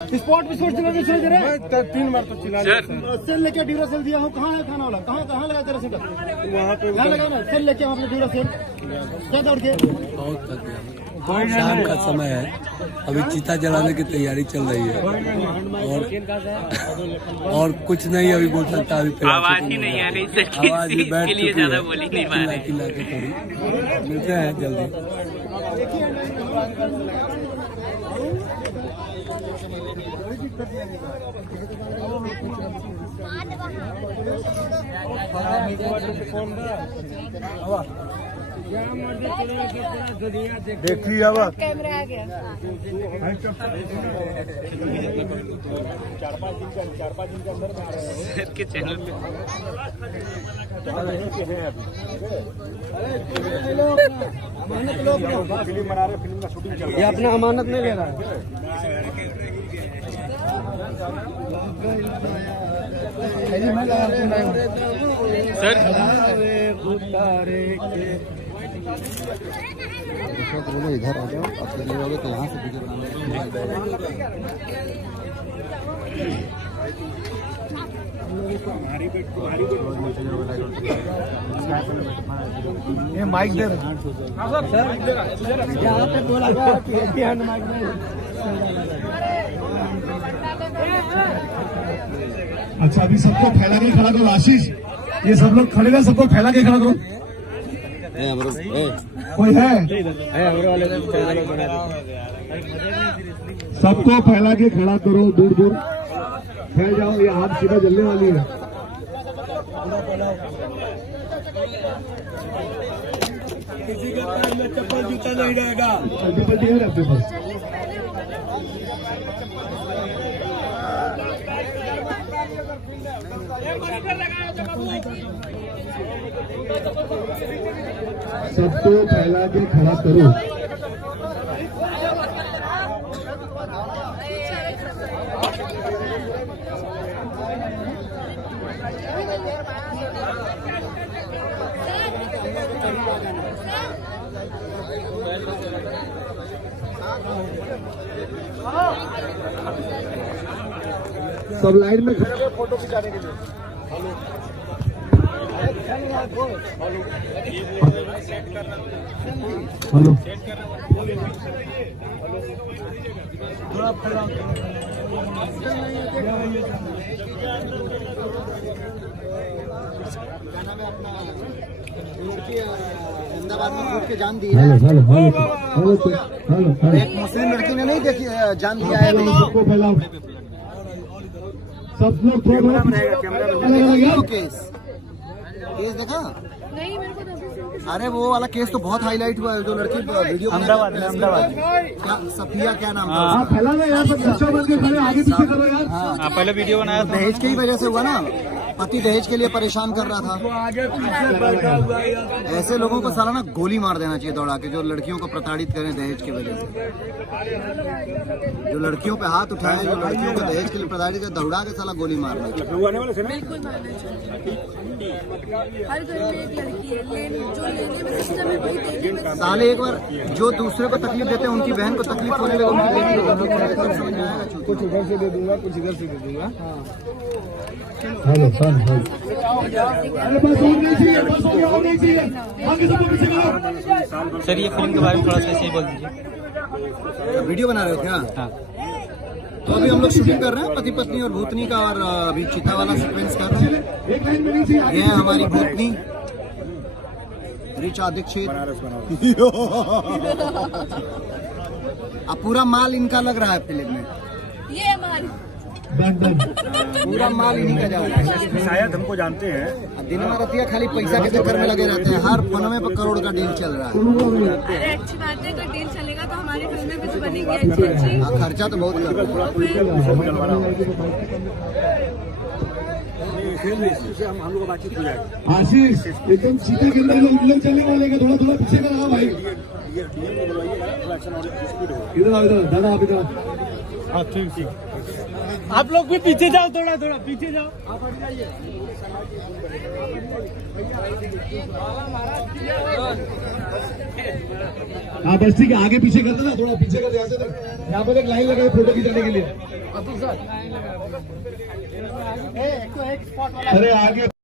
Spot विस्फोट चला दे रहे हैं। 3 बार तो चिल्ला सेल लेके ड्यूरासेल दिया हूँ। कहाँ है खाना वाला? कहाँ लगा तेरा सेट? वहाँ पे लगा ना सेल लेके आपने ड्यूरासेल क्या दौड़ के? बहुत थक गया। शाम का समय है, अभी चीता जलाने की तैयारी चल रही है और कुछ नहीं अभी बोल सकता। अभी आवाज ही नहीं आ रही सर, आवाज भी बैठ लिए ज्यादा बोल ही नहीं पा रहे। चिल्ला के थोड़ी मिलते हैं जल्दी। देखिए अब कैमरा आ गया। 4-5 दिन के अंदर में आ रहे हैं सर के चैनल पे फिल्म बना रहे, फिल्म का शूटिंग चल रहा है। ये अपना अमानत नहीं ले रहा है। सर बोलो इधर आ जाओ, आप लोगे तो यहाँ से वीडियो बनाने। ये माइक दे रहे यहाँ पे बोला माइक में। अच्छा अभी सबको फैला के खड़ा करो। आशीष, ये सब लोग खड़े हैं, सबको फैला के खड़ा करो। कोई है? सबको फैला के खड़ा करो, दूर दूर फैल जाओ। ये आग सीधा जलने वाली है। किसी के पैर में चप्पल जूता नहीं रहेगा। पलटी है आपके पास? सबको फैला के खड़ा करो। सब लाइन में खड़े हैं फोटो खिंचाने के लिए। हेलो अहमदाबाद में घूम के जान दी है। Hello hello hello hello hello एक मुस्लिम लड़की ने नहीं देखी जान दिया है। सबको फैलाओ। सब लोग थोड़ा केस देखा? नहीं मेरे को तो अभी से अरे वो वाला केस तो बहुत हाईलाइट हुआ है। जो लड़की वीडियो अहमदाबाद क्या सफिया क्या नाम था? आप फैला ना यार, सब गुस्सा बन के खड़े आगे पीछे करो यार। हाँ पहले वीडियो बनाया था। दहेज की ही वजह से हुआ ना। पति दहेज के लिए परेशान कर रहा था। ऐसे लोगों को साला ना गोली मार देना चाहिए दौड़ा के, जो लड़कियों को प्रताड़ित करें दहेज की वजह से। जो लड़कियों पे हाथ उठाए, जो लड़कियों को दहेज के लिए प्रताड़ित कर, दौड़ा के साला गोली मारना चाहिए। बिल्कुल मानना चाहिए। हर घर में एक लड़की है, जो लेने में सिस्टम है वही देने में। साले एक बार जो दूसरे को तकलीफ देते हैं, उनकी बहन को तकलीफ होने लगे, उनकी बेटी को समझ में आएगा। कुछ उधर से दे दूंगा, कुछ इधर से दे दूंगा। Hello hello hello. अरे बस और नहीं चाहिए, बस हो गया, और नहीं चाहिए। आगे सबको पीछे करो। सर ये फिल्म के बारे में थोड़ा सा ऐसे ही बोल दीजिए। वीडियो बना रहे हो क्या? हाँ तो अभी हम लोग शूटिंग कर रहे हैं पति पत्नी और भूतनी का, और अभी चीता वाला सीक्वेंस कर रहे हैं। एक लाइन में नहीं चाहिए। ये है हमारी भूतनी रिचा दीक्षित। अब पूरा माल इनका लग रहा है फिल्म में। ये हमारी डन डन। पूरा माल इन्हीं का जा रहा है। शायद हमको जानते हैं। दिन में रतिया खाली पैसा के चक्कर में लगे रहते हैं। हर फोनमे पर करोड़ का डील चल रहा है। अरे अच्छी बात है, अगर डील चलेगा तो हमारी फिल्में भी तो बनेंगी अच्छी अच्छी। हाँ, खर्चा तो बहुत कर रहा हम लोग बातचीत हो जाएगी। आशीष एकदम सीधे के अंदर लोग चलने वाले हैं। थोड़ा थोड़ा पीछे का भाई। इधर आओ, इधर दादा आप इधर। हाँ ठीक। आप लोग भी पीछे जाओ, थोड़ा थोड़ा पीछे जाओ। आप हाँ बस ठीक है, आगे पीछे कर देना, थोड़ा पीछे कर दे, यहाँ से यहाँ पर एक लाइन लगाए फोटो खिंचाने के लिए। अरे आगे